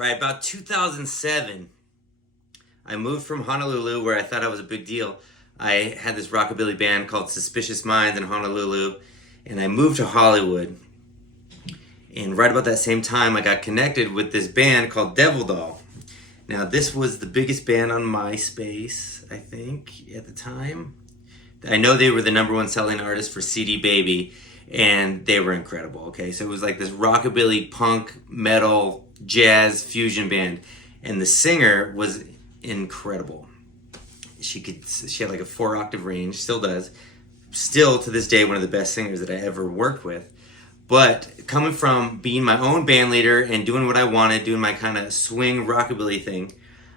right, about 2007, I moved from Honolulu, where I thought I was a big deal. I had this rockabilly band called Suspicious Minds in Honolulu, and I moved to Hollywood. And right about that same time, I got connected with this band called Devil Doll. Now, this was the biggest band on MySpace, I think, at the time. I know they were the #1 selling artist for CD Baby, and they were incredible, okay? So it was like this rockabilly, punk, metal, jazz fusion band, and the singer was incredible. She had like a 4-octave range, still does. Still, to this day, one of the best singers that I ever worked with. But coming from being my own band leader and doing what I wanted, doing my kind of swing rockabilly thing,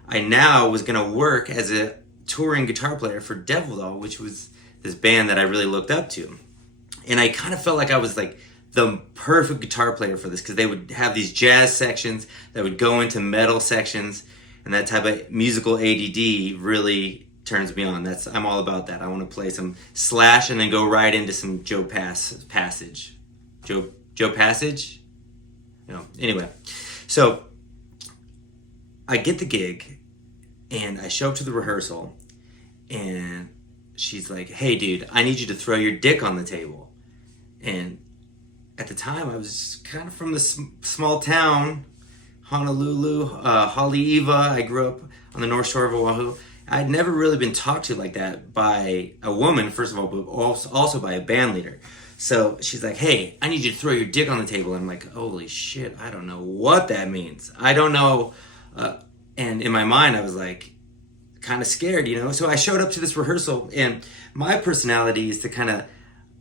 I now was going to work as a touring guitar player for Devil Doll, which was this band that I really looked up to. And I kind of felt like I was like the perfect guitar player for this, because they would have these jazz sections that would go into metal sections, and that type of musical ADD really turns me on. I'm all about that. I want to play some Slash and then go right into some Joe Passage. Joe Passage? No. Anyway, so I get the gig and I show up to the rehearsal, and she's like, "Hey dude, I need you to throw your dick on the table." And at the time, I was kind of from the small town, Honolulu, Haleiwa. I grew up on the North Shore of Oahu. I'd never really been talked to like that by a woman, first of all, but also by a band leader. So she's like, "Hey, I need you to throw your dick on the table." And I'm like, holy shit, I don't know what that means. I don't know. And in my mind, I was like, kind of scared, you know? So I showed up to this rehearsal, and my personality is to kind of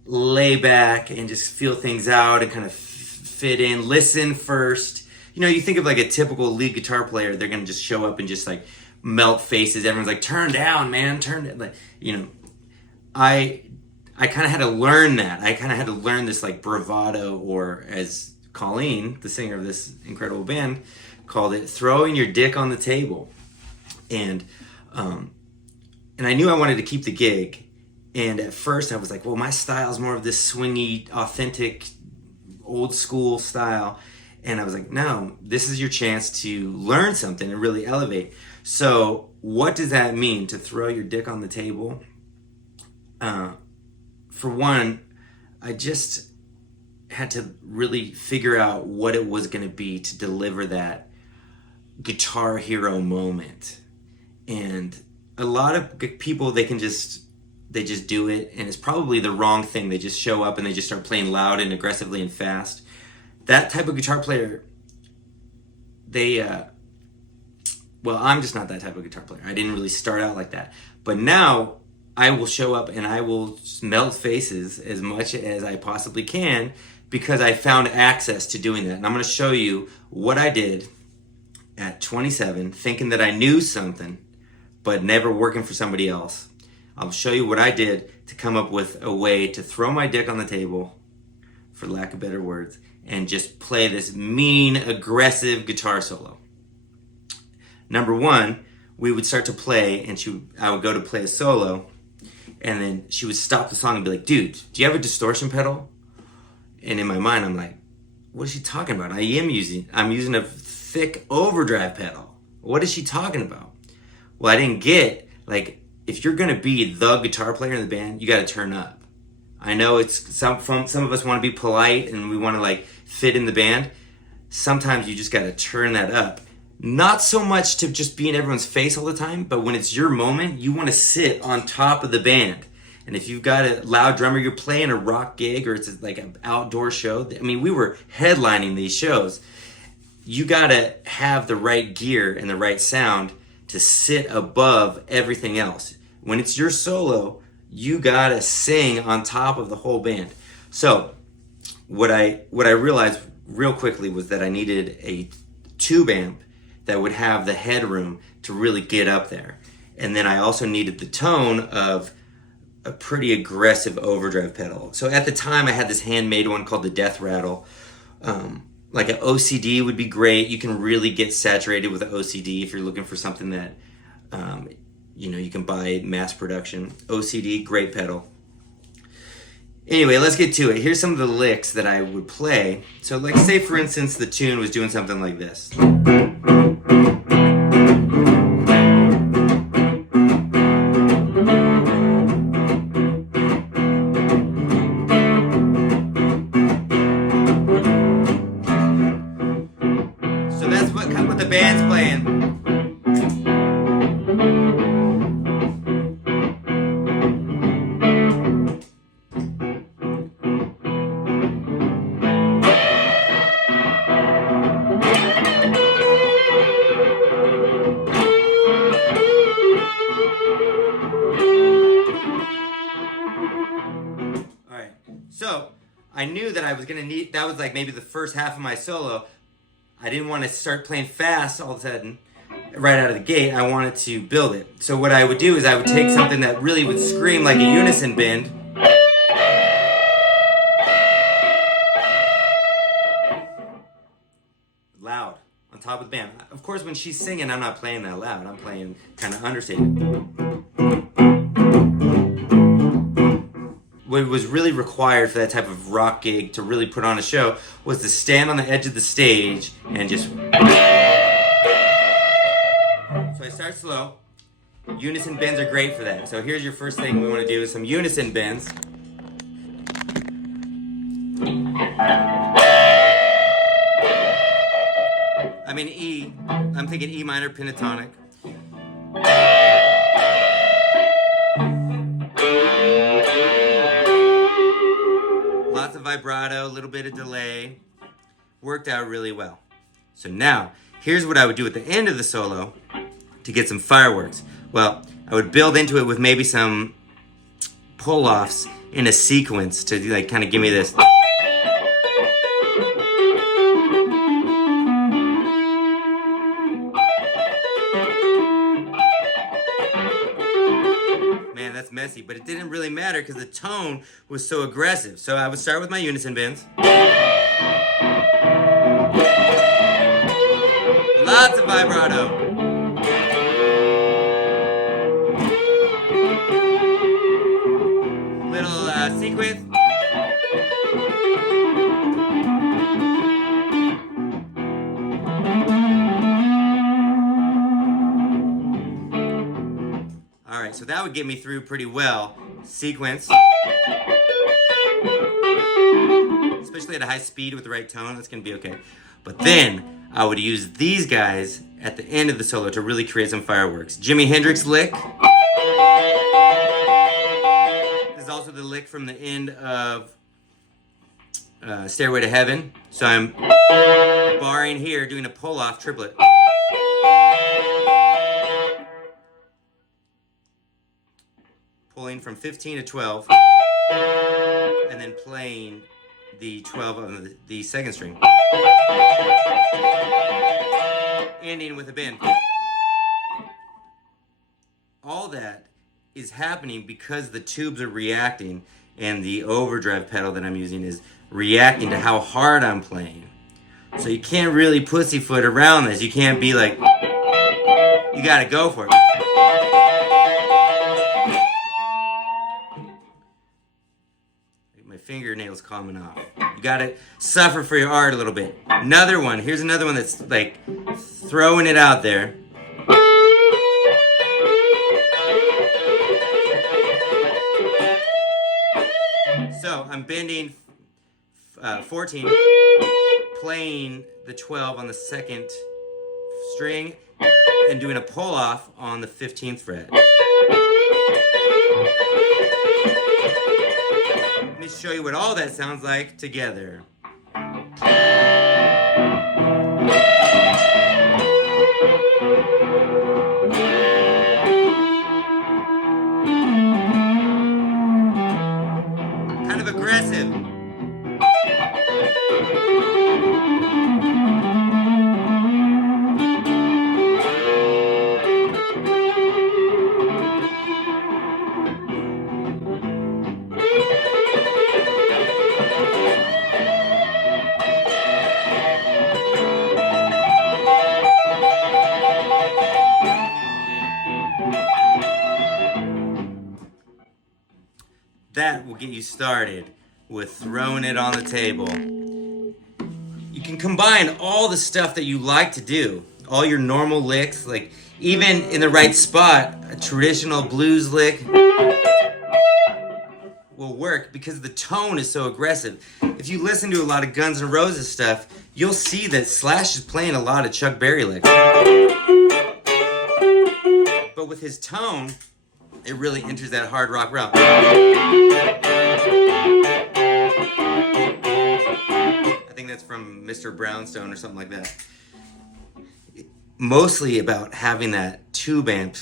lay back and just feel things out and kind of fit in, listen first. You know, you think of like a typical lead guitar player, they're going to just show up and just like melt faces. Everyone's like, "Turn down, man, turn it." Like, you know, I kind of had to learn that. I kind of had to learn this like bravado, or as Colleen, the singer of this incredible band, called it, throwing your dick on the table. And I knew I wanted to keep the gig. And at first I was like, well, my style is more of this swingy, authentic, old school style. And I was like, no, this is your chance to learn something and really elevate. So what does that mean, to throw your dick on the table? For one, I just had to really figure out what it was going to be to deliver that guitar hero moment. And a lot of people, they just do it, and it's probably the wrong thing. They just show up and they just start playing loud and aggressively and fast. That type of guitar player, well, I'm just not that type of guitar player. I didn't really start out like that. But now I will show up and I will melt faces as much as I possibly can, because I found access to doing that. And I'm going to show you what I did at 27, thinking that I knew something, but never working for somebody else. I'll show you what I did to come up with a way to throw my dick on the table, for lack of better words, and just play this mean, aggressive guitar solo. Number one, we would start to play, and I would go to play a solo, and then she would stop the song and be like, "Dude, do you have a distortion pedal?" And in my mind, I'm like, what is she talking about? I'm using a thick overdrive pedal. What is she talking about? Well, I didn't get, like, if you're going to be the guitar player in the band, you got to turn up. I know some of us want to be polite and we want to like fit in the band. Sometimes you just got to turn that up. Not so much to just be in everyone's face all the time, but when it's your moment, you want to sit on top of the band. And if you've got a loud drummer, you're playing a rock gig, or it's like an outdoor show. I mean, we were headlining these shows. You got to have the right gear and the right sound to sit above everything else. When it's your solo, you got to sing on top of the whole band. So what I realized real quickly was that I needed a tube amp that would have the headroom to really get up there. And then I also needed the tone of a pretty aggressive overdrive pedal. So at the time, I had this handmade one called the Death Rattle. Like an OCD would be great. You can really get saturated with an OCD if you're looking for something that you can buy mass production. OCD, great pedal. Anyway, let's get to it. Here's some of the licks that I would play. So like, say for instance, the tune was doing something like this. kind of what the band's playing. So, I knew that I was gonna need, that was like maybe the first half of my solo. I didn't want to start playing fast all of a sudden, right out of the gate. I wanted to build it. So what I would do is I would take something that really would scream like a unison bend. Loud, on top of the band. Of course, when she's singing, I'm not playing that loud. I'm playing kind of understated. What was really required for that type of rock gig to really put on a show was to stand on the edge of the stage and just... So I start slow. Unison bends are great for that. So here's your first thing we want to do is some unison bends. I'm in E. I'm thinking E minor pentatonic. Lots of vibrato, a little bit of delay. Worked out really well. So now, here's what I would do at the end of the solo to get some fireworks. Well, I would build into it with maybe some pull-offs in a sequence to like kind of give me this. Man, that's messy, but it didn't really matter because the tone was so aggressive. So I would start with my unison bends. Lots of vibrato. Little sequence. Alright, so that would get me through pretty well. Sequence. Especially at a high speed with the right tone, that's going to be okay. But then, I would use these guys at the end of the solo to really create some fireworks. Jimi Hendrix lick. This is also the lick from the end of Stairway to Heaven. So I'm barring here, doing a pull-off triplet. Pulling from 15 to 12. And then playing the 12 on the second string. Ending with a bend. All that is happening because the tubes are reacting and the overdrive pedal that I'm using is reacting to how hard I'm playing. So you can't really pussyfoot around this. You can't be like, you gotta go for it. My fingernails coming off. You gotta suffer for your art a little bit. Another one. Here's another one that's like throwing it out there. So I'm bending 14, playing the 12 on the second string, and doing a pull off on the 15th fret. Let me show you what all that sounds like together. Kind of aggressive. That will get you started with throwing it on the table. You can combine all the stuff that you like to do, all your normal licks, like even in the right spot, a traditional blues lick will work because the tone is so aggressive. If you listen to a lot of Guns N' Roses stuff, you'll see that Slash is playing a lot of Chuck Berry licks. But with his tone, it really enters that hard rock realm. I think that's from Mr. Brownstone or something like that. Mostly about having that tube amp,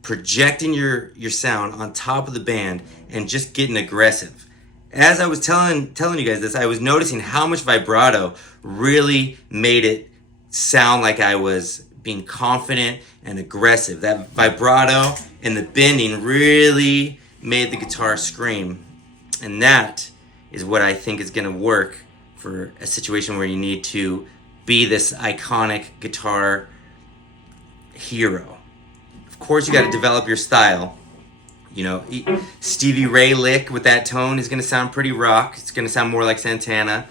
projecting your sound on top of the band and just getting aggressive. As I was telling you guys this, I was noticing how much vibrato really made it sound like I was being confident and aggressive. That vibrato and the bending really made the guitar scream. And that is what I think is going to work for a situation where you need to be this iconic guitar hero. Of course, you got to develop your style. You know, Stevie Ray lick with that tone is going to sound pretty rock. It's going to sound more like Santana.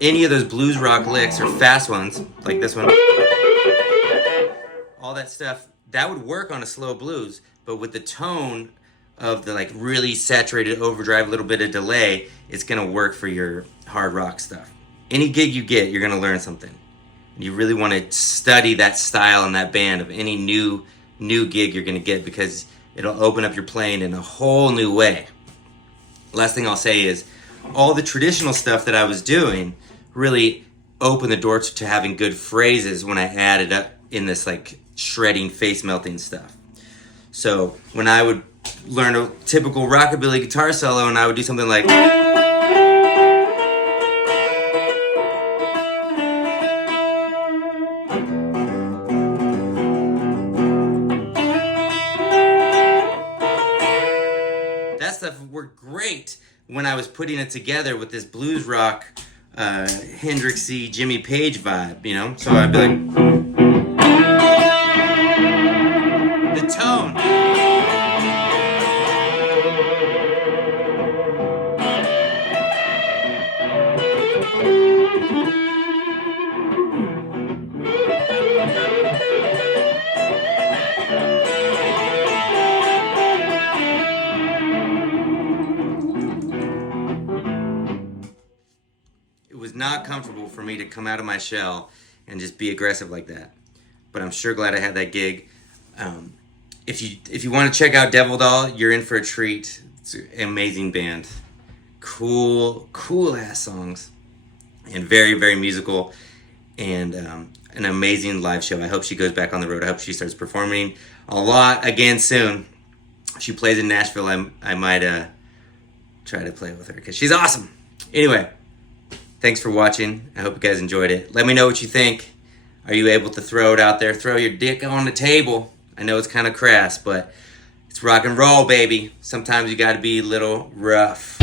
Any of those blues rock licks or fast ones, like this one, all that stuff, that would work on a slow blues. But with the tone of the like really saturated overdrive, a little bit of delay, it's going to work for your hard rock stuff. Any gig you get, you're going to learn something. You really want to study that style and that band of any new gig you're going to get, because it'll open up your playing in a whole new way. Last thing I'll say is all the traditional stuff that I was doing really opened the door to having good phrases when I added up in this like shredding, face melting stuff. So when I would learn a typical rockabilly guitar solo and I would do something like, worked great when I was putting it together with this blues rock, Hendrixy, Jimmy Page vibe, you know? So I'd be like, the tone. It was not comfortable for me to come out of my shell and just be aggressive like that. But I'm sure glad I had that gig. If you want to check out Devil Doll, you're in for a treat. It's an amazing band. Cool ass songs. And very, very musical. And an amazing live show. I hope she goes back on the road. I hope she starts performing a lot again soon. If she plays in Nashville, I might try to play with her because she's awesome. Anyway. Thanks for watching. I hope you guys enjoyed it. Let me know what you think. Are you able to throw it out there? Throw your dick on the table. I know it's kind of crass, but it's rock and roll, baby. Sometimes you got to be a little rough.